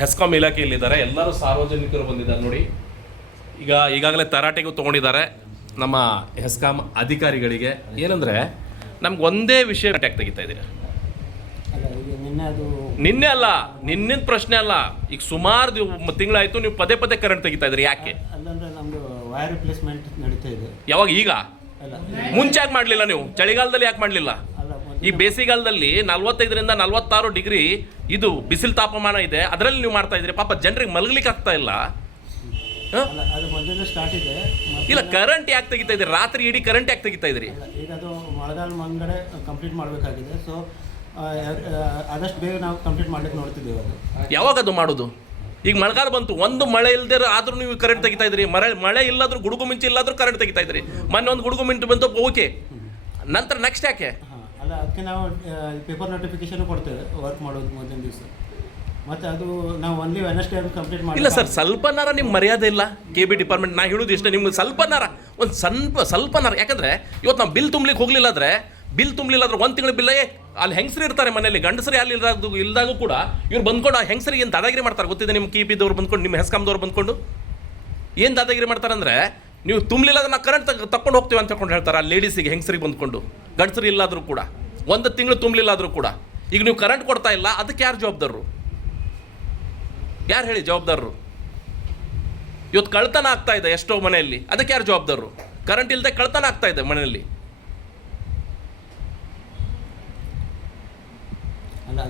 ಹೆಸ್ಕಾಂ ಇಲಾಖೆಯಲ್ಲಿದ್ದಾರೆ, ಎಲ್ಲರೂ ಸಾರ್ವಜನಿಕರು ಬಂದಿದ್ದಾರೆ ನೋಡಿ. ಈಗಾಗಲೇ ತರಾಟೆಗೂ ತೊಗೊಂಡಿದ್ದಾರೆ ನಮ್ಮ ಹೆಸ್ಕಾಂ ಅಧಿಕಾರಿಗಳಿಗೆ. ಏನಂದರೆ ನಮ್ಗೆ ಒಂದೇ ವಿಷಯ ಟ್ಯಾಕ್ ತೆಗಿತಾ ಇದ್ದೀರಿ. ನಿನ್ನೆ ಅಲ್ಲ, ನಿನ್ನಿನ ಪ್ರಶ್ನೆ ಅಲ್ಲ, ಈಗ ಸುಮಾರು ತಿಂಗಳಾಯಿತು ನೀವು ಪದೇ ಪದೇ ಕರೆಂಟ್ ತೆಗಿತಾ ಇದ್ರಿ. ಯಾಕೆ? ನಮ್ದು ವೈರ್ ರಿಪ್ಲೇಸ್ಮೆಂಟ್ ನಡೀತಾ ಇದೆ. ಯಾವಾಗ? ಈಗ ಮುಂಚೆ ಯಾಕೆ ಮಾಡಲಿಲ್ಲ ನೀವು? ಚಳಿಗಾಲದಲ್ಲಿ ಯಾಕೆ ಮಾಡಲಿಲ್ಲ? ಈ ಬೇಸಿಗೆಗಾಲದಲ್ಲಿ 45ರಿಂದ 46 ಡಿಗ್ರಿ ಇದು ಬಿಸಿಲು ತಾಪಮಾನ ಇದೆ, ಅದರಲ್ಲಿ ನೀವು ಮಾಡ್ತಾ ಇದ್ರಿ. ಪಾಪ ಜನರಿಗೆ ಮಲಗಲಿಕ್ಕೆ ಆಗ್ತಾ ಇಲ್ಲ. ಸ್ಟಾರ್ಟ್ ಇದೆ. ಇಲ್ಲ, ಕರೆಂಟ್ ಯಾಕೆ ತೆಗಿತಾ ಇದ್ರಿ? ರಾತ್ರಿ ಇಡೀ ಕರೆಂಟ್ ಯಾಕೆ ತೆಗಿತಾ ಇದ್ರಿ? ಈಗ ಅದು ಮಳೆಗಾಲ ಮುಂಗಡೆ ಕಂಪ್ಲೀಟ್ ಮಾಡಬೇಕಾಗಿದೆ. ಸೊ ಆದಷ್ಟು ಬೇಗ ನಾವು ಕಂಪ್ಲೀಟ್ ಮಾಡ್ಲಿಕ್ಕೆ ನೋಡ್ತಿದ್ದೇವೆ. ಅದು ಯಾವಾಗ ಅದು ಮಾಡೋದು? ಈಗ ಮಳೆಗಾಲ ಬಂತು, ಒಂದು ಮಳೆ ಇಲ್ಲದೆ ಆದ್ರೂ ನೀವು ಕರೆಂಟ್ ತೆಗಿತಾ ಇದ್ರಿ. ಮಳೆ ಇಲ್ಲಾದ್ರೂ, ಗುಡುಗು ಮಿಂಚು ಇಲ್ಲಾದ್ರೂ ಕರೆಂಟ್ ತೆಗಿತಾ ಇದ್ರಿ. ಮೊನ್ನೆ ಒಂದು ಗುಡುಗು ಮಿಂಚು ಬಂತು, ಓಕೆ. ನಂತರ ನೆಕ್ಸ್ಟ್ ಯಾಕೆ? ಅಲ್ಲ, ಅದಕ್ಕೆ ನಾವು ಪೇಪರ್ ನೋಟಿಫಿಕೇಶನ್ ಕೊಡ್ತೇವೆ ವರ್ಕ್ ಮಾಡೋದು ಮೊದಲಿನ ದಿವಸ. ಮತ್ತು ಅದು ನಾವು ಒನ್ಲಿ ವೆನಸ್ಡೇ ಕಂಪ್ಲೀಟ್ ಮಾಡಿ. ಇಲ್ಲ ಸರ್, ಸ್ವಲ್ಪನಾರ ನಿಮ್ಮ ಮರ್ಯಾದೆ ಇಲ್ಲ. KB ಡಿಪಾರ್ಟ್ಮೆಂಟ್ ನಾ ಹೇಳೋದು ಇಷ್ಟೇ, ನಿಮ್ಗೆ ಸ್ವಲ್ಪನಾರ ಸ್ವಲ್ಪನಾರ. ಯಾಕಂದರೆ ಇವತ್ತು ನಾವು ಬಿಲ್ ತುಂಬಲಿಕ್ಕೆ ಹೋಗಲಿಲ್ಲ ಆದರೆ ಒಂದು ತಿಂಗಳ ಬಿಲ್ ಅಲ್ಲಿ ಹೆಂಗಸರು ಇರ್ತಾರೆ ಮನೆಯಲ್ಲಿ, ಗಂಡಸರು ಅಲ್ಲಿ ಇಲ್ದಾಗೂ ಕೂಡ ಇವ್ರು ಬಂದ್ಕೊಂಡು ಆ ಹೆಂಗಸರಿಗೆ ಏನು ದಾದಾಗಿರಿ ಮಾಡ್ತಾರೆ ಗೊತ್ತಿದೆ? ನಿಮ್ಮ KBದವ್ರು ಬಂದ್ಕೊಂಡು, ನಿಮ್ಮ ಹೆಸ್ಕಾಮ್ದವ್ರು ಬಂದ್ಕೊಂಡು ಏನು ದಾದಾಗಿರಿ ಮಾಡ್ತಾರೆ ಅಂದರೆ, ನೀವು ತುಂಬಲಿಲ್ಲ ಅಂದ್ರೆ ನಾವು ಕರೆಂಟ್ ತಗೊಂಡು ಹೋಗ್ತೀವಿ ಅಂತ ಹೇಳ್ಕೊಂಡು ಹೇಳ್ತಾರೆ. ಆ ಲೇಡೀಸಿಗೆ, ಹೆಂಗಸರಿಗೆ ಬಂದ್ಕೊಂಡು. ಗಂಡಸರು ಇಲ್ಲಾದರೂ ಕೂಡ, ಒಂದು ತಿಂಗಳು ತುಂಬಲಿಲ್ಲ ಆದರೂ ಕೂಡ ಈಗ ನೀವು ಕರೆಂಟ್ ಕೊಡ್ತಾ ಇಲ್ಲ, ಅದಕ್ಕೆ ಯಾರು ಜವಾಬ್ದಾರರು? ಯಾರು ಹೇಳಿ ಜವಾಬ್ದಾರರು? ಇವತ್ತು ಕಳ್ತನ ಆಗ್ತಾ ಇದೆ ಎಷ್ಟೋ ಮನೆಯಲ್ಲಿ, ಅದಕ್ಕೆ ಯಾರು ಜವಾಬ್ದಾರರು? ಕರೆಂಟ್ ಇಲ್ಲದೆ ಕಳ್ತನ ಆಗ್ತಾ ಇದೆ ಮನೆಯಲ್ಲಿ.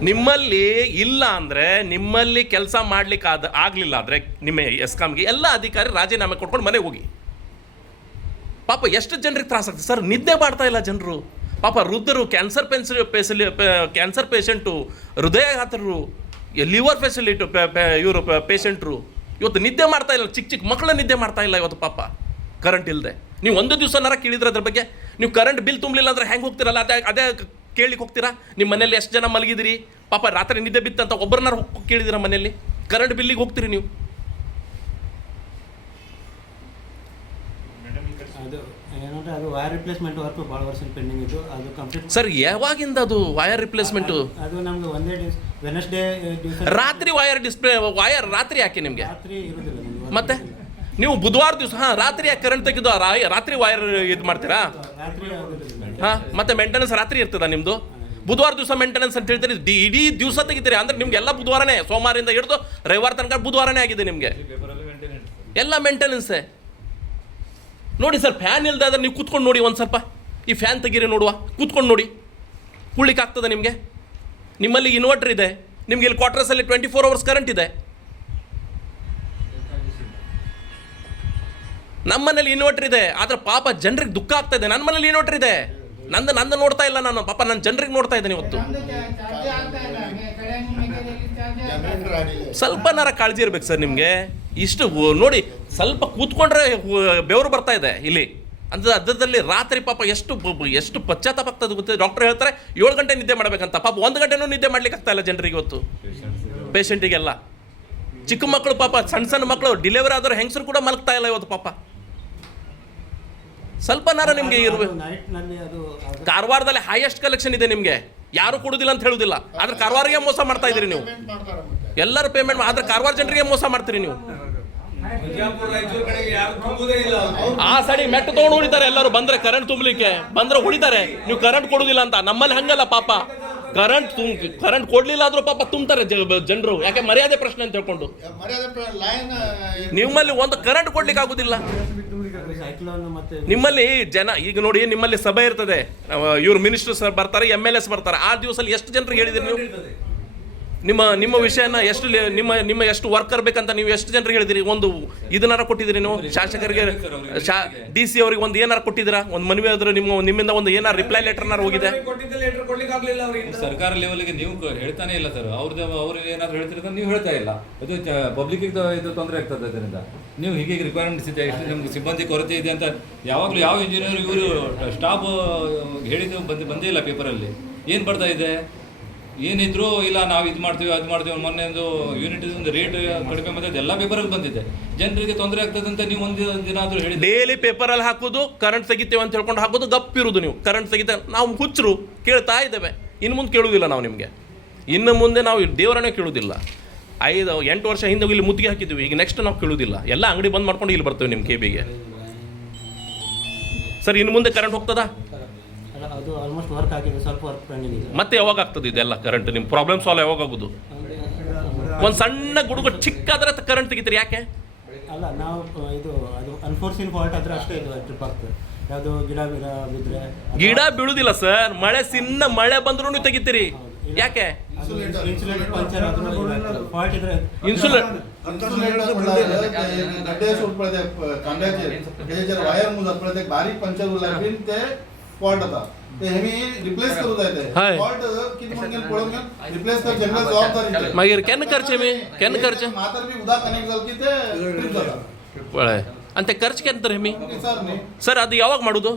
ನಿಮ್ಮಲ್ಲಿ ಇಲ್ಲ ಅಂದರೆ, ನಿಮ್ಮಲ್ಲಿ ಕೆಲಸ ಮಾಡ್ಲಿಕ್ಕೆ ಆಗಲಿಲ್ಲ ಅಂದರೆ ನಿಮ್ಮ ಹೆಸ್ಕಾಮ್ಗೆ ಎಲ್ಲ ಅಧಿಕಾರಿ ರಾಜೀನಾಮೆ ಕೊಟ್ಕೊಂಡು ಮನೆಗೆ ಹೋಗಿ. ಪಾಪ ಎಷ್ಟು ಜನರಿಗೆ ತ್ರಾಸಾಗ್ತದೆ ಸರ್, ನಿದ್ದೆ ಮಾಡ್ತಾ ಇಲ್ಲ ಜನರು. ಪಾಪ ವೃದ್ಧರು, ಕ್ಯಾನ್ಸರ್ ಪೇಷಂಟು, ಹೃದಯಾಘಾತರು, ಲಿವರ್ ಫೆಸಿಲಿಟಿ ಇವರು ಪೇಷಂಟ್ರು ಇವತ್ತು ನಿದ್ದೆ ಮಾಡ್ತಾ ಇಲ್ಲ. ಚಿಕ್ಕ ಮಕ್ಕಳು ನಿದ್ದೆ ಮಾಡ್ತಾ ಇಲ್ಲ ಇವತ್ತು ಪಾಪ ಕರೆಂಟ್ ಇಲ್ಲದೆ. ನೀವು ಒಂದು ದಿವಸನಾರ ಕೇಳಿದ್ರೆ ಅದ್ರ ಬಗ್ಗೆ? ನೀವು ಕರೆಂಟ್ ಬಿಲ್ ತುಂಬಲಿಲ್ಲ ಅಂದರೆ ಹೆಂಗೆ ಹೋಗ್ತಿರಲ್ಲ, ಅದೇ ಕೇಳಲಿಕ್ಕೆ ಹೋಗ್ತೀರಾ? ನಿಮ್ಮ ಮನೇಲಿ ಎಷ್ಟು ಜನ ಮಲಗಿದಿರಿ? ಪಾಪ ರಾತ್ರಿ ನಿದ್ದೆ ಬಿತ್ತಂತ ಒಬ್ಬರನ್ನಾರು ಕೇಳಿದಿರ ಮನೆಯಲ್ಲಿ? ಕರೆಂಟ್ ಬಿಲ್ಲಿಗೆ ಹೋಗ್ತೀರಿ ನೀವು? ಏನಂದ್ರೆ ಅದು ವೈರ್ ರಿಪ್ಲೇಸ್ಮೆಂಟ್ ವರ್ಕ್ ಭಾಳ ವರ್ಷ ಪೆಂಡಿಂಗ್ ಇದ್ದು, ಅದು ಕಂಪ್ಲೀಟ್. ಸರ್, ಯಾವಾಗಿಂದ ಅದು ವೈರ್ ರಿಪ್ಲೇಸ್ಮೆಂಟು? ಅದು ನಮ್ಗೆ ಒಂದೇ ವೆನಸ್ಡೇ ರಾತ್ರಿ ವೈರ್ ರಾತ್ರಿ ಯಾಕೆ ನಿಮಗೆ? ರಾತ್ರಿ ಇರೋದಿಲ್ಲ ಮತ್ತೆ ನೀವು ಬುಧವಾರ ದಿವಸ ರಾತ್ರಿ ಯಾಕೆ ಕರೆಂಟ್ ತೆಗೆದು ರಾತ್ರಿ ವೈರ್ ಇದು ಮಾಡ್ತೀರಾ? ಮತ್ತೆ ಮೇಂಟೆನೆನ್ಸ್ ರಾತ್ರಿ ಇರ್ತದ ನಿಮ್ಮದು? ಬುಧವಾರ ದಿವಸ ಮೇಂಟೆನೆನ್ಸ್ ಅಂತ ಹೇಳ್ತೀರಿ, ಇಡೀ ದಿವಸ ತೆಗಿತೀರಿ ಅಂದರೆ ನಿಮ್ಗೆಲ್ಲ ಬುಧವಾರನೇ, ಸೋಮವಾರದಿಂದ ಹಿಡಿದು ರವಿವಾರ ತನಕ ಬುಧವಾರನೇ ಆಗಿದೆ ನಿಮಗೆ ಎಲ್ಲ ಮೇಂಟೆನೆನ್ಸೇ. ನೋಡಿ ಸರ್, ಫ್ಯಾನ್ ಇಲ್ದಾದ್ರೆ ನೀವು ಕೂತ್ಕೊಂಡು ನೋಡಿ ಒಂದು ಸ್ವಲ್ಪ, ಈ ಫ್ಯಾನ್ ತೆಗೀರಿ ನೋಡುವ, ಕೂತ್ಕೊಂಡು ನೋಡಿ, ಕೂಡ್ಲಿಕ್ಕೆ ಆಗ್ತದೆ ನಿಮಗೆ? ನಿಮ್ಮಲ್ಲಿ ಇನ್ವರ್ಟರ್ ಇದೆ, ನಿಮ್ಗೆ ಇಲ್ಲಿ ಕ್ವಾರ್ಟರ್ಸಲ್ಲಿ 24 hours ಕರೆಂಟ್ ಇದೆ. ನಮ್ಮ ಮನೇಲಿ ಇನ್ವರ್ಟರ್ ಇದೆ, ಆದರೆ ಪಾಪ ಜನರಿಗೆ ದುಃಖ ಆಗ್ತಾ ಇದೆ. ನನ್ನ ಮನೇಲಿ ಇನ್ವರ್ಟರ್ ಇದೆ, ನಂದು ನೋಡ್ತಾ ಇಲ್ಲ ನಾನು, ಪಾಪ ನನ್ನ ಜನರಿಗೆ ನೋಡ್ತಾ ಇದ್ದೇನೆ ಇವತ್ತು. ಸ್ವಲ್ಪನಾರ ಕಾಳಜಿ ಇರ್ಬೇಕು ಸರ್ ನಿಮಗೆ. ಇಷ್ಟು ನೋಡಿ, ಸ್ವಲ್ಪ ಕೂತ್ಕೊಂಡ್ರೆ ಬೆವರು ಬರ್ತಾ ಇದೆ ಇಲ್ಲಿ ಅಂದರೆ ಅದರಲ್ಲಿ ರಾತ್ರಿ ಪಾಪ ಎಷ್ಟು ಪಶ್ಚಾತ್ತಾಪ ಆಗ್ತದೆ ಗೊತ್ತಿದೆ. ಡಾಕ್ಟರ್ ಹೇಳ್ತಾರೆ 7 ಗಂಟೆ ನಿದ್ದೆ ಮಾಡಬೇಕಂತ, ಪಾಪ 1 ಗಂಟೆನೂ ನಿದ್ದೆ ಮಾಡ್ಲಿಕ್ಕೆ ಆಗ್ತಾ ಇಲ್ಲ ಜನರಿಗೆ ಇವತ್ತು, ಪೇಷಂಟಿಗೆಲ್ಲ. ಚಿಕ್ಕ ಮಕ್ಕಳು ಪಾಪ, ಸಣ್ಣ ಮಕ್ಕಳು, ಡೆಲಿವರಿ ಆದವರು ಹೆಂಗಸರು ಕೂಡ ಮಲಗ್ತಾ ಇಲ್ಲ ಇವತ್ತು ಪಾಪ. ಸ್ವಲ್ಪನಾರ ನಿಮಗೆ ಇರಬೇಕು. ಕಾರವಾರದಲ್ಲಿ ಹೈಯೆಸ್ಟ್ ಕಲೆಕ್ಷನ್ ಇದೆ ನಿಮಗೆ, ಯಾರು ಕೊಡುದಿಲ್ಲ ಅಂತ ಹೇಳುದಿಲ್ಲ, ಆದ್ರೆ ಕಾರವಾರಿಗೆ ಮೋಸ ಮಾಡ್ತಾ ಇದ್ದೀರಿ ನೀವು. ಎಲ್ಲರೂ ಪೇಮೆಂಟ್, ಆದ್ರೆ ಕಾರವಾರ ಜನರಿಗೆ ಮೋಸ ಮಾಡ್ತೀರಿ ನೀವು. ಆ ಸೈಡ್ ಮೆಟ್ಟು ತಗೊಂಡು ಹೊಡಿತಾರೆ ಎಲ್ಲರೂ, ಬಂದ್ರೆ ಕರೆಂಟ್ ತುಂಬಲಿಕ್ಕೆ ಬಂದ್ರೆ ಹೊಡಿತಾರೆ. ನೀವು ಕರೆಂಟ್ ಕೊಡುದಿಲ್ಲ ಅಂತ. ನಮ್ಮಲ್ಲಿ ಹಂಗಲ್ಲ ಪಾಪ, ಕರೆಂಟ್ ಕೊಡ್ಲಿಲ್ಲ ಆದ್ರೂ ಪಾಪ ತುಂಬ್ತಾರೆ ಜನರು. ಯಾಕೆ? ಮರ್ಯಾದೆ ಪ್ರಶ್ನೆ ಅಂತ ಹೇಳ್ಕೊಂಡು. ನಿಮ್ಮಲ್ಲಿ ಒಂದು ಕರೆಂಟ್ ಕೊಡ್ಲಿಕ್ಕೆ ಆಗುದಿಲ್ಲ. ನಿಮ್ಮಲ್ಲಿ ಜನ, ಈಗ ನೋಡಿ, ನಿಮ್ಮಲ್ಲಿ ಸಭೆ ಇರ್ತದೆ, ಇವ್ರು ಮಿನಿಸ್ಟರ್ಸ್ ಬರ್ತಾರೆ, MLAs ಬರ್ತಾರೆ. ಆ ದಿವಸಲ್ಲಿ ಎಷ್ಟು ಜನರಿಗೆ ಹೇಳಿದಿರಿ ನೀವು ನಿಮ್ಮ ವಿಷಯನ? ಎಷ್ಟು ನಿಮ್ಮ ಎಷ್ಟು ವರ್ಕರ್ ಬೇಕಂತ ನೀವು ಎಷ್ಟು ಜನರಿಗೆ ಹೇಳಿದಿರಿ? ಒಂದು ಇದನ್ನಾರ ಕೊಟ್ಟಿದ್ದೀರಿ ನೀವು ಶಾಸಕರಿಗೆ? DC ಅವರಿಗೆ ಒಂದು ಏನಾರು ಕೊಟ್ಟಿದ್ದೀರಾ? ಒಂದು ಮನವಿ ಆದ್ರೆ ನಿಮ್ಮಿಂದ ಒಂದು ಏನಾರು ರಿಪ್ಲೈ ಲೆಟರ್ನಾರು ಹೋಗಿದೆ? ಸರ್ಕಾರ ಲೆವೆಲ್ಗೆ ನೀವು ಹೇಳ್ತಾನೆ ಇಲ್ಲ ಸರ್. ಅವ್ರು ಏನಾದ್ರು ಹೇಳ್ತಿರೋದು ನೀವು ಹೇಳ್ತಾ ಇಲ್ಲ. ಅದು ಪಬ್ಲಿಕ್ಕಿಗೆ ಇದು ತೊಂದರೆ ಆಗ್ತದೆ. ಅದರಿಂದ ನೀವು ಹೀಗೆ ರಿಕ್ವೈರ್ಮೆಂಟ್ಸ್ ಇದೆ, ಎಷ್ಟು ನಮ್ಗೆ ಸಿಬ್ಬಂದಿ ಕೊರತೆ ಇದೆ ಅಂತ ಯಾವಾಗಲೂ ಯಾವ ಇಂಜಿನಿಯರ್ ಇವರು ಸ್ಟಾಫ್ ಹೇಳಿದ್ದು ಬಂದೇ ಇಲ್ಲ ಪೇಪರಲ್ಲಿ. ಏನು ಬರ್ತಾ ಇದೆ? ಏನಿದ್ರು ಇಲ್ಲ ನಾವು ಇದು ಮಾಡ್ತೀವಿ ಅದು ಮಾಡ್ತೀವಿ. ಮೊನ್ನೆ ಒಂದು ಯೂನಿಟ್ ಒಂದು ರೇಟ್ ಕಡಿಮೆ ಬಂದಿದೆ, ಎಲ್ಲ ಪೇಪರಲ್ಲಿ ಬಂದಿದೆ. ಜನರಿಗೆ ತೊಂದರೆ ಆಗ್ತದೆ ಅಂತ ನೀವು ಒಂದು ದಿನ ಆದರೂ ಹೇಳಿ. ಡೈಲಿ ಪೇಪರಲ್ಲಿ ಹಾಕೋದು, ಕರೆಂಟ್ ತೆಗಿತೇವೆ ಅಂತ ಹೇಳ್ಕೊಂಡು ಹಾಕೋದು, ಗಪ್ಪಿರೋದು ನೀವು. ಕರೆಂಟ್ ತೆಗಿತ ನಾವು ಹುಚ್ಚರು ಕೇಳ್ತಾ ಇದ್ದೇವೆ, ಇನ್ನು ಮುಂದೆ ಕೇಳುವುದಿಲ್ಲ ನಾವು ನಿಮಗೆ. ಇನ್ನು ಮುಂದೆ ನಾವು ದೇವರನ್ನೇ ಕೇಳುವುದಿಲ್ಲ. 8 ವರ್ಷ ಹಿಂದೆ ಇಲ್ಲಿ ಮುತ್ತಿಗೆ ಹಾಕಿದ್ವಿ. ಈಗ ನೆಕ್ಸ್ಟ್ ನಾವು ಕೇಳೋದಿಲ್ಲ, ಎಲ್ಲ ಅಂಗಡಿ ಬಂದ್ ಮಾಡ್ಕೊಂಡು ಇಲ್ಲಿ ಬರ್ತೇವೆ ನಿಮ್ಮ KBಗೆ. ಸರ್ ಇನ್ನು ಮುಂದೆ ಕರೆಂಟ್ ಹೋಗ್ತದಾ? ಅಲ್ಲ, ಅದು ಆಲ್ಮೋಸ್ಟ್ ವರ್ಕ್ ಆಗಿದೆ, ಸ್ವಲ್ಪ ವರ್ಕ್ ಪೆಂಡಿಂಗ್ ಇದೆ. ಮತ್ತೆ ಯಾವಾಗ ಆಗ್ತದೆ ಇದೆಲ್ಲ ಕರೆಂಟ್? ನಿಮ್ಮ ಪ್ರಾಬ್ಲಮ್ ಸಾಲ್ವ್ ಯಾವಾಗ ಆಗೋದು? ಒಂದು ಸಣ್ಣ ಗುಡುಗು ಚಿಕ್ಕಾದ್ರೆ ಕರೆಂಟ್ ತೆಗಿತೀರಿ ಯಾಕೆ? ಅಲ್ಲ, ನಾವು ಇದು ಅದು ಅನ್ಫೋರ್ಸಿನ್ ಫಾಲ್ಟ್ ಆದ್ರೆ ಅಷ್ಟೇ ಇದು ಟ್ರಿಪ್ ಆಗ್ತದೆ. ಯಾವುದು ಗಿಡ ಬಿದ್ದರೆ ಗಿಡ ಬೀಳುದಿಲ್ಲ ಸರ್, ಮಳೆ ಬಂದ್ರೂ ನೀವು ತೆಗಿತೀರಿ ಯಾಕೆ? ಇನ್ಸುಲೇಟರ್ ಪಂಚರ್ ಆದ್ರೂ ಫಾಲ್ಟ್ ಇದ್ರೆ ಇನ್ಸುಲೇಟ್ गड्डे सूट पडते कांद्याचे त्याचे जर वायर मुजत पडते बारीक पंचर उरला बिन ते फॉल्ट आता ते हेमी रिप्लेस करू जायते हाय. फॉल्ट किती म्हणून पळून घेऊन रिप्लेस कर जनरल जबाबदारी मग केन खर्च मी केन खर्च मातर बी उदा कनेक्ट झालं की ते ट्रिप जातात ಒಳ್ಳೆ ಅಂತ ಖರ್ಚು ಕೆಂತಾರೆ ಹೆಮ್ಮಿ सर नाही ಸರ್. ಅದು ಯಾವಾಗ ಮಾಡೋದು?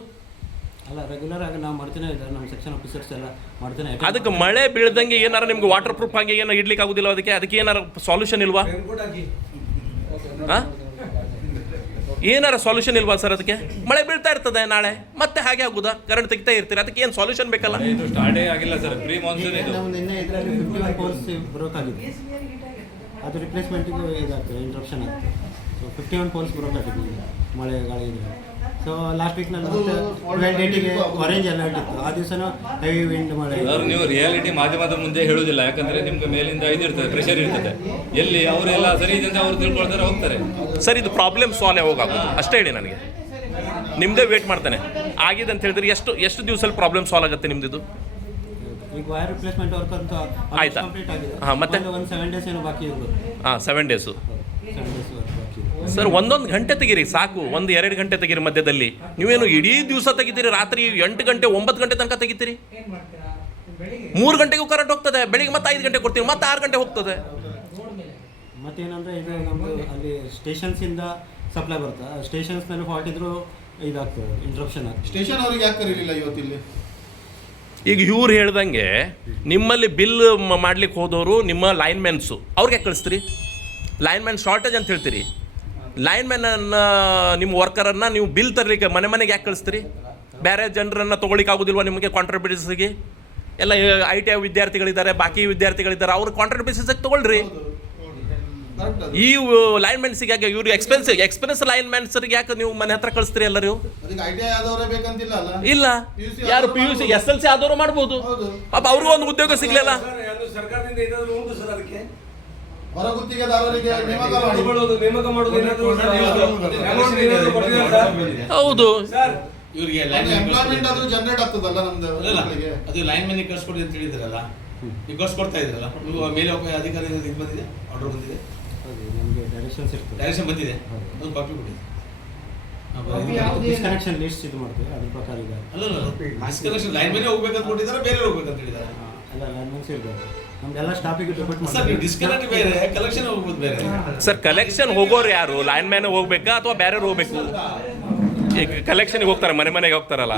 ಅಲ್ಲ, ರೆಗ್ಯುಲರ್ ಆಗಿ ನಾವು ಮಾಡ್ತಾನೆ ಇದ್ದಾರೆ, ನಮ್ಮ ಸೆಕ್ಷನ್ ಆಫೀಸರ್ಸ್ ಎಲ್ಲ ಮಾಡ್ತಾನೆ. ಅದಕ್ಕೆ ಮಳೆ ಬೀಳ್ದಂಗೆ ಏನಾರ ನಿಮ್ಗೆ ವಾಟರ್ ಪ್ರೂಫ್ ಆಗಿ ಏನೋ ಇಡ್ಲಿಕ್ಕೆ ಆಗುದಿಲ್ಲ, ಅದಕ್ಕೆ ಏನಾರ ಸಾಲ್ಯೂಷನ್ ಇಲ್ವಾ? ಏನಾರ ಸಾಲ್ಯೂಷನ್ ಇಲ್ವಾ ಸರ್? ಅದಕ್ಕೆ ಮಳೆ ಬೀಳ್ತಾ ಇರ್ತದೆ, ನಾಳೆ ಮತ್ತೆ ಹಾಗೆ ಆಗುದಾ? ಕರೆಂಟ್ ತೆಗಿತಾ ಇರ್ತೀರಿ, ಅದಕ್ಕೆ ಏನು ಸಾಲ್ಯೂಷನ್ ಬೇಕಲ್ಲ? ಇದು ಸ್ಟಾರ್ಟೇ ಆಗಿಲ್ಲ ಸರ್, ಪ್ರೀ ಮಾನ್ಸೂನ್ ಇದು. ನಾವು ನಿನ್ನೆ ಇದರಲ್ಲಿ 51 ಪೋಲ್ಸ್ ಬ್ರೋಕ್ ಆಗಿದೆ, ಅದು ರಿಪ್ಲೇಸ್ಮೆಂಟಿಗೂ ಇದಾಗ್ತದೆ, ಇಂಟ್ರಪ್ಷನ್ ಆಗ್ತದೆ. ಸೊ 51 ಪೋಲ್ಸ್ ಬ್ರೋಕ್ ಆಗಿದೆ ಮಳೆ ಗಾಳಿ ಇದ್ರೆ. ಸೊ ಲಾಸ್ಟ್ ವೀಕ್ನಲ್ಲಿ ಮತ್ತೆ 12 ಆರೆಂಜ್ ಅಲರ್ಟ್ ಇತ್ತು, ಆ ದಿವಸನೂ ಹೆವಿ ವಿಂಡ್ ಮಳೆ. ಅವ್ರು ನೀವು ರಿಯಾಲಿಟಿ ಮಾಧ್ಯಮದ ಮುಂದೆ ಹೇಳುವುದಿಲ್ಲ, ಯಾಕಂದ್ರೆ ನಿಮ್ಗೆ ಮೇಲಿಂದ ಇದಿರ್ತದೆ, ಪ್ರೆಷರ್ ಇರ್ತದೆ. ಎಲ್ಲಿ ಅವರೆಲ್ಲ ಸರಿ ಇದೆ ಅಂತ ಅವ್ರು ತಿಳ್ಕೊಳ್ತಾರೆ, ಹೋಗ್ತಾರೆ. ಸರ್ ಇದು ಪ್ರಾಬ್ಲಮ್ ಸಾಲ್ವ್ ಯಾವಾಗ ಆಗೋದು ಅಷ್ಟೇ ಹೇಳಿ ನನಗೆ. ನಿಮ್ಮದೇ ವೇಟ್ ಮಾಡ್ತಾನೆ. ಆಗಿದೆ ಅಂತ ಹೇಳಿದ್ರೆ ಎಷ್ಟು ದಿವಸದಲ್ಲಿ ಪ್ರಾಬ್ಲಮ್ ಸಾಲ್ವ್ ಆಗುತ್ತೆ ನಿಮ್ದು? ಈಗ ವೈರ್ ರಿಪ್ಲೇಸ್ಮೆಂಟ್ ವರ್ಕ್ ಅಂತ ಆಯ್ತಾ? ಕಂಪ್ಲೀಟ್ ಆಗಿದೆ. ಹಾಂ, ಮತ್ತೆ ಒಂದು 7 ಡೇಸ್ ಏನೋ ಬಾಕಿ ಇರ್ಬೋದು. 7 ಡೇಸು 7 ಡೇಸ್ ವರ್ಕ್ ಬಾಕಿ ಇದೆ. ಸರ್. 1 ಗಂಟೆ ತೆಗೀರಿ ಸಾಕು, 1-2 ಗಂಟೆ ತೆಗೀರಿ ಮಧ್ಯದಲ್ಲಿ. ನೀವೇನು ಇಡೀ ದಿವಸ ತೆಗಿತೀರಿ? ರಾತ್ರಿ 8 ಗಂಟೆ 9 ಗಂಟೆ ತನಕ ತೆಗಿತೀರಿ. 3 ಗಂಟೆಗೂ ಕರೆಂಟ್ ಹೋಗ್ತದೆ, ಬೆಳಿಗ್ಗೆ ಮತ್ತೆ 5 ಗಂಟೆ ಕೊಡ್ತೀವಿ, ಮತ್ತೆ 6 ಗಂಟೆ ಹೋಗ್ತದೆ. ಮತ್ತೇನಂದರೆ ಇದು ನಮ್ಮದು ಅಲ್ಲಿ ಸ್ಟೇಷನ್ಸಿಂದ ಸಪ್ಲೈ ಬರುತ್ತೆ, ಸ್ಟೇಷನ್ಸ್ನಲ್ಲಿ ಫಾಲ್ಟ್ ಇದ್ರೂ ಇದಾಗ್ತದೆ, ಇಂಟ್ರಪ್ಷನ್ ಆಗ್ತದೆ. ಸ್ಟೇಷನ್ ಅವರಿಗೆ ಯಾಕೆ ಕರೀಲಿಲ್ಲ ಇವತ್ತಿಲ್ಲಿ? ಈಗ ಇವ್ರು ಹೇಳ್ದಂಗೆ ನಿಮ್ಮಲ್ಲಿ ಬಿಲ್ ಮಾಡ್ಲಿಕ್ಕೆ ಹೋದವರು ನಿಮ್ಮ ಲೈನ್ಮೆನ್ಸು, ಅವ್ರಿಗೆ ಯಾಕೆ ಕಳಿಸ್ತೀರಿ? ಲೈನ್ಮ್ಯಾನ್ ಶಾರ್ಟೇಜ್ ಅಂತ ಹೇಳ್ತೀರಿ. ಲೈನ್ಮ್ಯಾನನ್ನು ನಿಮ್ಮ ವರ್ಕರನ್ನು ನೀವು ಬಿಲ್ ತರಲಿಕ್ಕೆ ಮನೆಗೆ ಯಾಕೆ ಕಳಿಸ್ತೀರಿ? ಬೇರೆ ಜನರನ್ನು ತೊಗೊಳಿಕ್ಕೆ ಆಗೋದಿಲ್ವ ನಿಮಗೆ ಕಾಂಟ್ರಾಕ್ಟ್ ಬೇಸಿಸ್ಗೆ? ಎಲ್ಲ ITI ವಿದ್ಯಾರ್ಥಿಗಳಿದ್ದಾರೆ, ಬಾಕಿ ವಿದ್ಯಾರ್ಥಿಗಳಿದ್ದಾರೆ, ಅವ್ರು ಕಾಂಟ್ರಾಕ್ಟ್ ಬೇಸಿಸ್ಗೆ ತೊಗೊಳ್ರಿ. ಈ ಲೈನ್ಮೆನ್ಸಿಗೆ ಯಾಕೆ ಇವ್ರು ಎಕ್ಸ್ಪೆನ್ಸ್ ಲೈನ್ಮೆನ್ಸರಿಗೆ ಯಾಕೆ ನೀವು ಮನೆ ಹತ್ರ ಕಳಿಸ್ತೀರಿ ಎಲ್ಲರೂ? ಅದಕ್ಕೆ ITI ಆದವರೇ ಬೇಕಂತಿಲ್ಲ ಅಲ್ಲ? ಇಲ್ಲ, ಯಾರು PUC SLC ಆದವರು ಮಾಡ್ಬೋದು, ಪಾಪ ಅವ್ರಿಗೂ ಒಂದು ಉದ್ಯೋಗ ಸಿಗ್ಲಿಲ್ಲ. ಸರ್ಕಾರದಿಂದ ಏನಾದರೂ ಉಂಟು ಸರ್ ಅದಕ್ಕೆ? ಹೊರ ಗುತ್ತಿಗೆದಾರರಿಗೆ ನೇಮಕ ಮಾಡೋದು ಏನಾದರೂ ಹೌದು ಇವರಿಗೆ ಎಂಪ್ಲಾಯ್ಮೆಂಟ್ ಆದ್ರೂ ಜನರೇಟ್ ಆಗ್ತದಲ್ಲ ನಮ್ದು ಮಕ್ಕಳಿಗೆ. ಅದು ಲೈನ್ ಮ್ಯಾನ್ ಕಳ್ಸ್ಕೊಡಿ ಅಂತ ಹೇಳಿದ್ರಲ್ಲ, ನೀವು ಕಳ್ಸ್ಕೊಡ್ತಾ ಇದ್ರಲ್ಲ, ನೀವು ಮೇಲೆ ಅಧಿಕಾರಿ ಇದು ಬಂದಿದೆ, ಆರ್ಡರ್ ಬಂದಿದೆ, ಹೌದು, ನಮಗೆ ಡೈರೆಕ್ಷನ್ಸ್ ಇರ್ತದೆ, ಡೈರೆಕ್ಷನ್ ಬಂದಿದೆ, ಒಂದು ಕಾಪಿ ಕೊಡಿ. ಡಿಸ್ಕನೆಕ್ಷನ್ ಲಿಸ್ಟ್ ಇದು ಮಾಡ್ತೀವಿ, ಅದ್ರ ಪ್ರಕಾರ ಇದೆ. ಅಲ್ಲ ಡಿಸ್ಕನೆಕ್ಷನ್ ಲೈನ್ ಮೇಲೆ ಹೋಗ್ಬೇಕಂತ ಕೊಟ್ಟಿದ್ದಾರೆ, ಬೇರೆ ಹೋಗ್ಬೇಕಂತ ಹೇಳಿದ್ದಾರೆ. ಅಲ್ಲ, ಲೈನ್ಮೆನ್ಸ್ ಇರ್ಬೋದು, ನಮ್ದೆಲ್ಲ ಸ್ಟಾಫಿಗೆ ರಿಪೋರ್ಟ್ ಸರ್ ನೀವು ಮಾಡ್ತೀವಿ. ಡಿಸ್ಕನೆಕ್ಟ್ ಬೇರೆ, ಕಲೆಕ್ಷನ್ ಹೋಗ್ಬೋದು ಬೇರೆ. ಸರ್. ಕಲೆಕ್ಷನ್ ಹೋಗೋರು ಯಾರು? ಲೈನ್ ಮ್ಯಾನ್ ಹೋಗ್ಬೇಕಾ ಅಥವಾ ಬೇರೆಯವ್ರು ಹೋಗ್ಬೇಕು? ಈಗ ಕಲೆಕ್ಷನ್ಗೆ ಹೋಗ್ತಾರೆ, ಮನೆಗೆ ಹೋಗ್ತಾರಲ್ಲ,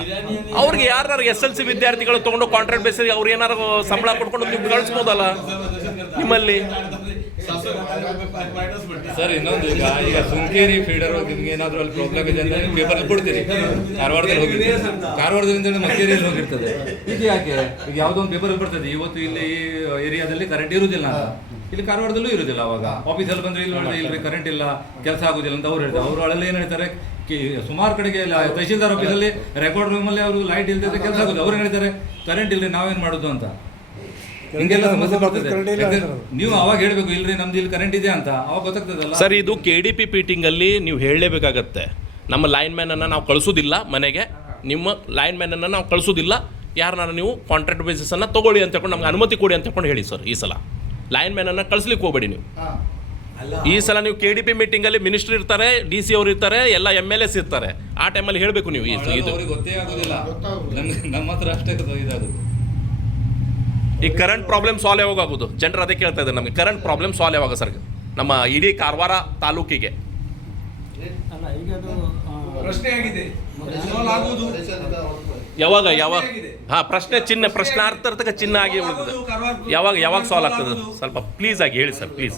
ಅವ್ರಿಗೆ ಯಾರು SLC ವಿದ್ಯಾರ್ಥಿಗಳು ತೊಗೊಂಡು ಕಾಂಟ್ರಾಕ್ಟ್ ಬೇಸಿಸ್ ಅವ್ರು ಏನಾರು ಸಂಬಳ ಕೊಡ್ಕೊಂಡು ನೀವು ಕಳಿಸ್ಬೋದಲ್ಲ ನಿಮ್ಮಲ್ಲಿ. ಸರ್ ಇನ್ನೊಂದು, ಈಗ ಶೃಂಗೇರಿ ಫೀಡರ್ ನಿಮ್ಗೆ ಏನಾದರೂ ಅಲ್ಲಿ ಪ್ರಾಬ್ಲಮ್ ಇದೆ ಅಂತ ಪೇಪರ್ ಕೊಡ್ತೀರಿ. ಕಾರವಾರದಲ್ಲಿ ಹೋಗಿ, ಕಾರವಾರದಿಂದ ಮಕ್ಕೇರಿಯಲ್ಲಿ ಹೋಗಿರ್ತದೆ. ಇದು ಯಾಕೆ? ಈಗ ಯಾವುದೋ ಒಂದು ಪೇಪರ್ ಬರ್ತದೆ, ಇವತ್ತು ಇಲ್ಲಿ ಈ ಏರಿಯಾದಲ್ಲಿ ಕರೆಂಟ್ ಇರುವುದಿಲ್ಲ ಅಂತ. ಇಲ್ಲಿ ಕಾರವಾರದಲ್ಲೂ ಇರುವುದಿಲ್ಲ. ಅವಾಗ ಆಫೀಸಲ್ಲಿ ಬಂದರೆ ಇಲ್ಲಿ ಕರೆಂಟ್ ಇಲ್ಲ, ಕೆಲಸ ಆಗುದಿಲ್ಲ ಅಂತ ಅವ್ರು ಹೇಳ್ತಾರೆ. ಅವರು ಅಳಲ್ಲಿ ಏನು ಹೇಳ್ತಾರೆ, ಸುಮಾರು ಕಡೆಗೆ ತಹಶೀಲ್ದಾರ್ ಆಫೀಸಲ್ಲಿ ರೆಕಾರ್ಡ್ ರೂಮಲ್ಲಿ ಅವರು ಲೈಟ್ ಇಲ್ಲದೆ ಕೆಲಸ ಆಗೋದು. ಅವ್ರು ಹೇಳ್ತಾರೆ ಕರೆಂಟ್ ಇಲ್ಲದೆ ನಾವೇನು ಮಾಡೋದು ಅಂತ. ಹಿಂಗೆಲ್ಲ ಸಮಸ್ಯೆ ಬರ್ತದೆ. ನೀವು ಅವಾಗ ಹೇಳ್ಬೇಕು, ಇಲ್ರಿ ನಮ್ದು ಇಲ್ಲಿ ಕರೆಂಟ್ ಇದೆ ಅಂತ, ಅವಾಗ ಗೊತ್ತಾಗ್ತದಲ್ಲ. ಸರ್ ಇದು KDP ಮೀಟಿಂಗಲ್ಲಿ ನೀವು ಹೇಳಲೇಬೇಕಾಗತ್ತೆ, ನಮ್ಮ ಲೈನ್ ಮ್ಯಾನನ್ನು ನಾವು ಕಳಿಸೋದಿಲ್ಲ ಮನೆಗೆ, ನಿಮ್ಮ ಲೈನ್ ಮ್ಯಾನನ್ನು ನಾವು ಕಳಿಸೋದಿಲ್ಲ, ಯಾರನ್ನ ನೀವು ಕಾಂಟ್ರಾಕ್ಟ್ ಬೇಸಿಸನ್ನು ತೊಗೊಳ್ಳಿ ಅಂತ ಹೇಳ್ಕೊಂಡು ನಮ್ಗೆ ಅನುಮತಿ ಕೊಡಿ ಅಂತ ಹೇಳ್ಕೊಂಡು ಹೇಳಿ ಸರ್. ಈ ಸಲ ಲೈನ್ ಮ್ಯಾನನ್ನು ಕಳಿಸ್ಲಿಕ್ಕೆ ಹೋಗಬೇಡಿ ನೀವು. ಈ ಸಲ ನೀವು KDP ಮೀಟಿಂಗಲ್ಲಿ ಮಿನಿಸ್ಟರ್ ಇರ್ತಾರೆ, DC ಅವರು ಇರ್ತಾರೆ, ಎಲ್ಲ MLAs ಇರ್ತಾರೆ. ಆ ಟೈಮಲ್ಲಿ ಹೇಳಬೇಕು ನೀವು ಇದು ಅವ್ರಿಗೆ ಗೊತ್ತೇ ಆಗೋದಿಲ್ಲ, ನಮ್ಮ ಹತ್ರ ಅಷ್ಟೇ ಇದಾಗೋದು. ಈ ಕರೆಂಟ್ ಪ್ರಾಬ್ಲಮ್ ಸಾಲ್ವ್ ಯಾವಾಗ ಆಗೋದು? ಜನರು ಅದೇ ಕೇಳ್ತಾ ಇದ್ದಾರೆ ನಮಗೆ, ಕರೆಂಟ್ ಪ್ರಾಬ್ಲಮ್ ಸಾಲ್ವ್ ಯಾವಾಗ ಸರ್ ನಮ್ಮ ಇಡೀ ಕಾರವಾರ ತಾಲೂಕಿಗೆ? ಅಲ್ಲ, ಈಗ ಅದು ಪ್ರಶ್ನೆ ಆಗಿದೆ, ಸಾಲ್ವ್ ಆಗುವುದು ಯಾವಾಗ ಹಾಂ, ಪ್ರಶ್ನಾರ್ಥಕ ಚಿಹ್ನೆ ಆಗಿ ಉಳಿದಿದೆ. ಯಾವಾಗ ಸಾಲ್ವ್ ಆಗ್ತದೆ? ಸ್ವಲ್ಪ ಪ್ಲೀಸ್ ಆಗಿ ಹೇಳಿ ಸರ್, ಪ್ಲೀಸ್.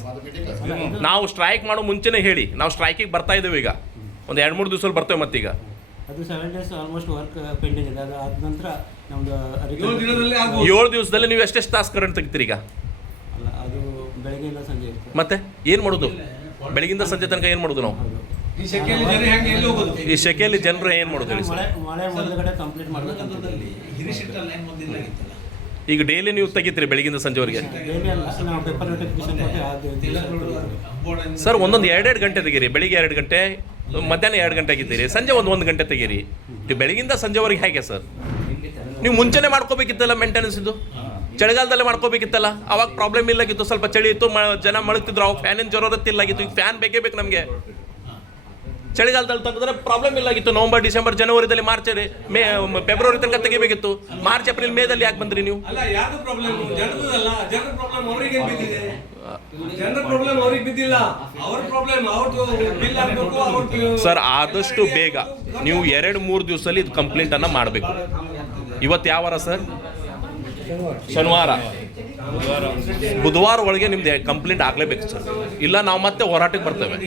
ನಾವು ಸ್ಟ್ರೈಕ್ ಮಾಡೋ ಮುಂಚೆನೇ ಹೇಳಿ, ನಾವು ಸ್ಟ್ರೈಕಿಗೆ ಬರ್ತಾ ಇದ್ದೇವೆ. ಈಗ ಒಂದು 2-3 ದಿವಸದಲ್ಲಿ ಬರ್ತೇವೆ. ಮತ್ತೀಗ ಅದು 7 ಡೇಸ್ ಆಲ್ಮೋಸ್ಟ್ ವರ್ಕ್ ಪೆಂಡಿಂಗ್ ಇದೆ. ಅದು ಆದ ನಂತರ ನಮ್ದು 7 ದಿನದಲ್ಲಿ ಆಗುವುದು. 7 ದಿವಸದಲ್ಲಿ ನೀವು ಎಷ್ಟೆಷ್ಟು ತಾಸು ಕರೆಂಟ್ ತೆಗಿತೀರಿ ಈಗ? ಅಲ್ಲ, ಅದು ಬೆಳಗ್ಗೆಯಿಂದ ಸಂಜೆ ಇರುತ್ತೆ. ಮತ್ತೆ ಏನು ಮಾಡೋದು? ಬೆಳಗಿಂದ ಸಂಜೆ ತನಕ ಏನು ಮಾಡೋದು ನಾವು? ಹೌದು. ಈ ಶೆಕೆಯಲ್ಲಿ ಜನ ಹೆಂಗೆ ಎಲ್ಲಿ ಹೋಗೋದು? ಈ ಶೆಕೆಯಲ್ಲಿ ಜನರು ಏನು ಮಾಡೋದು ಹೇಳಿ ಸರ್? ಮಳೆ ಮುಂದ್ಗಡೆ ಕಂಪ್ಲೀಟ್ ಮಾಡಬೇಕಂತ ಸಂದರ್ಭದಲ್ಲಿ ಹಿರಿಶೆಟ್ಟರ್ ಲೈನ್ ಮೊದಲಿಲ್ಲ ಆಗಿತ್ತಲ್ಲ, ಈಗ ಡೈಲಿ ನೀವು ತೆಗಿತೀರಿ ಬೆಳಗಿಂದ ಸಂಜೆವರೆಗೆ? ಡೈಲಿ ಅಲ್ಲ, ನಾವು ಪೇಪರ್ ನೋಟಿಫಿಕೇಶನ್ ಕೊಟ್ಟು ಅದು ಅಂಬೋರ್ಡ್ ಸರ್ ಒಂದೊಂದು 2 ಗಂಟೆ ತೆಗೀರಿ. ಬೆಳಿಗ್ಗೆ 2 ಗಂಟೆ, ಮಧ್ಯಾಹ್ನ 2 ಗಂಟೆ ಆಗಿದ್ದೀರಿ, ಸಂಜೆ 1 ಗಂಟೆ ತೆಗೀರಿ. ನೀವು ಬೆಳಗಿಂದ ಸಂಜೆವರೆಗೆ ಹೇಗೆ ಸರ್? ನೀವು ಮುಂಚೆನೇ ಮಾಡ್ಕೋಬೇಕಿತ್ತಲ್ಲ ಮೇಂಟೆನೆನ್ಸ್ ಇದು. ಚಳಿಗಾಲದಲ್ಲೇ ಮಾಡ್ಕೋಬೇಕಿತ್ತಲ್ಲ, ಅವಾಗ ಪ್ರಾಬ್ಲಮ್ ಇಲ್ಲಾಗಿತ್ತು. ಸ್ವಲ್ಪ ಚಳಿ ಇತ್ತು, ಜನ ಮಳಗ್ತಿದ್ರು, ಅವಾಗ ಫ್ಯಾನಿನ ಜರೂರತ್ ಇಲ್ಲಾಗಿತ್ತು. ಈಗ ಫ್ಯಾನ್ ಬೇಕೇ ಬೇಕು ನಮಗೆ. ಚಳಿಗಾಲದಲ್ಲಿ ತೆಗೆದ್ರೆ ಪ್ರಾಬ್ಲಮ್ ಇಲ್ಲಾಗಿತ್ತು. ನವಂಬರ್, ಡಿಸೆಂಬರ್, ಜನವರಿದಲ್ಲಿ, ಮಾರ್ಚ್, ಮೇ, ಫೆಬ್ರವರಿ ತನಕ ತೆಗಿಬೇಕಿತ್ತು. ಮಾರ್ಚ್, ಏಪ್ರಿಲ್, ಮೇದಲ್ಲಿ ಯಾಕೆ ಬಂದ್ರಿ ನೀವು? ಅಲ್ಲ, ಯಾವ್ದು ಪ್ರಾಬ್ಲಮ್? ಜನರದಲ್ಲ. ಜನರ ಪ್ರಾಬ್ಲಮ್ ಅವ್ರಿಗೆ ಬಿದ್ದಿದೆ. ಜನರ ಪ್ರಾಬ್ಲಮ್ ಅವ್ರಿಗೆ ಬಿದ್ದಿಲ್ಲ. ಅವ್ರ ಪ್ರಾಬ್ಲಮ್ ಅವ್ರದ್ದು ಬಿಲ್ ಹಾಕ್ಬೇಕು. ಅವ್ರದ್ದು ಸರ್ ಆದಷ್ಟು ಬೇಗ ನೀವು 2-3 ದಿವಸದಲ್ಲಿ ಇದು ಕಂಪ್ಲೇಂಟನ್ನು ಮಾಡಬೇಕು. ಇವತ್ತು ಯಾವ ವಾರ ಸರ್? ಶನಿವಾರ. ಬುಧವಾರ ಒಳಗೆ ನಿಮ್ದು ಕಂಪ್ಲೇಂಟ್ ಆಗಲೇಬೇಕು ಸರ್. ಇಲ್ಲ ನಾವು ಮತ್ತೆ ಹೋರಾಟಕ್ಕೆ ಬರ್ತೇವೆ.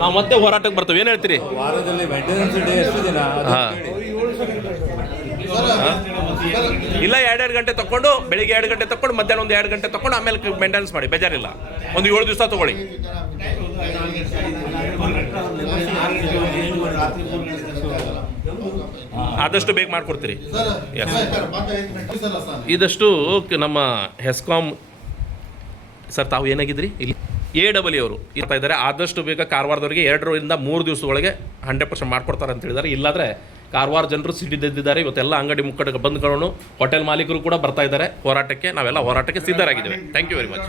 ನಾವು ಮತ್ತೆ ಹೋರಾಟಕ್ಕೆ ಬರ್ತೇವೆ. ಏನು ಹೇಳ್ತೀರಿ? ವಾರದಲ್ಲಿ ಮೇಂಟೆನೆನ್ಸ್ ಡೇ ಎಷ್ಟು ದಿನ? ಹಾಂ, ಇಲ್ಲ 2 ಗಂಟೆ ತಗೊಂಡು, ಬೆಳಿಗ್ಗೆ 2 ಗಂಟೆ ತಗೊಂಡು, ಮಧ್ಯಾಹ್ನ 2 ಗಂಟೆ ತಗೊಂಡು, ಆಮೇಲೆ ಮೇಂಟೆನೆನ್ಸ್ ಮಾಡಿ, ಬೇಜಾರಿಲ್ಲ. ಒಂದು 7 ದಿವಸ ತಗೊಳ್ಳಿ. ಆದಷ್ಟು ಬೇಗ ಮಾಡ್ಕೊಡ್ತೀರಿ. Yes. ಇದಷ್ಟು ನಮ್ಮ ಹೆಸ್ಕಾಮ್ ಸರ್, ತಾವು ಏನಾಗಿದ್ರಿ ಇಲ್ಲಿ AW ಅವರು ಇರ್ತಾ ಇದ್ದಾರೆ. ಆದಷ್ಟು ಬೇಗ ಕಾರವಾರದವರಿಗೆ 2-3 ದಿವಸದೊಳಗೆ 100% ಮಾಡ್ಕೊಡ್ತಾರೆ ಅಂತ ಹೇಳಿದ್ದಾರೆ. ಇಲ್ಲಾಂದರೆ ಕಾರವಾರ ಜನರು ಸಿಡಿದಿದ್ದಾರೆ. ಇವತ್ತೆಲ್ಲ ಅಂಗಡಿ ಮುಕ್ಕಡೆ ಬಂದ್ಗಳನ್ನು, ಹೋಟೆಲ್ ಮಾಲೀಕರು ಕೂಡ ಬರ್ತಾ ಇದ್ದಾರೆ ಹೋರಾಟಕ್ಕೆ. ನಾವೆಲ್ಲ ಹೋರಾಟಕ್ಕೆ ಸಿದ್ಧರಾಗಿದ್ದೇವೆ. Thank you very much.